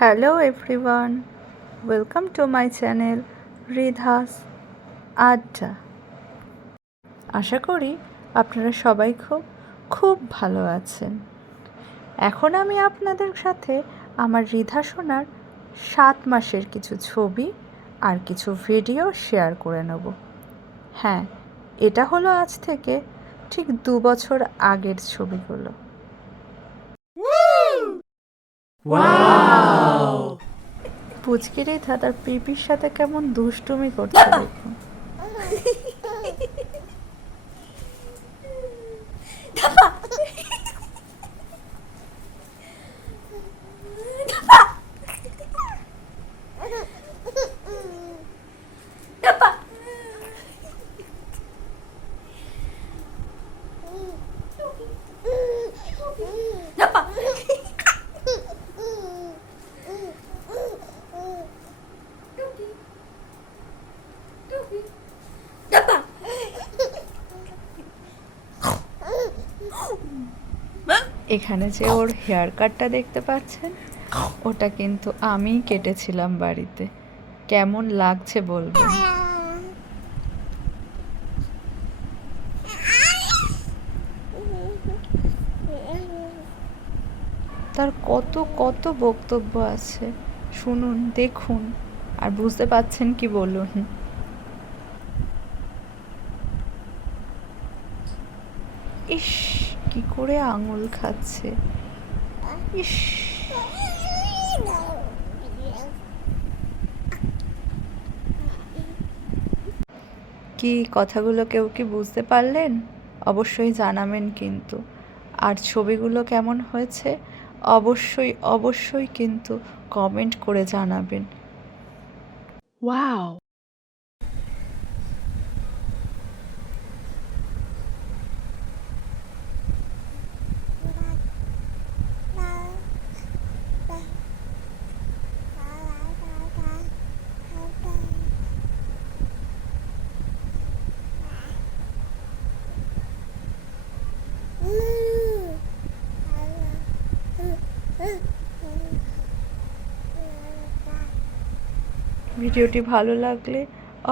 Hello everyone, welcome to my channel রিধাস আড্ডা। আশা করি আপনারা সবাই খুব ভালো আছেন। এখন আমি আপনাদের সাথে আমার রিধা সোনার 7 মাসের কিছু ছবি আর কিছু ভিডিও শেয়ার করে নেব। হ্যাঁ, এটা হলো আজ থেকে ঠিক 2 বছর আগের ছবিগুলো। পুচকি রিধা তার পিপির সাথে কেমন দুষ্টুমি করছে দেখুন। এখানে যে ওর হেয়ার কাটটা দেখতে পাচ্ছেন, ওটা কিন্তু আমিই কেটেছিলাম বাড়িতে। কেমন লাগছে বলবেন। তার কত বক্তব্য আছে, শুনুন, দেখুন, আর বুঝতে পাচ্ছেন কি বলুন। ইস, কি করে আঙুল খাচ্ছে, ইস। কি কথাগুলো কেউ কি বুঝতে পারলেন? অবশ্যই জানাবেন কিন্তু। আর ছবিগুলো কেমন হয়েছে অবশ্যই কিন্তু কমেন্ট করে জানাবেন। ওয়াও! ভিডিওটি ভালো লাগলে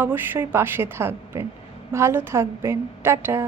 অবশ্যই পাশে থাকবেন। ভালো থাকবেন। টাটা।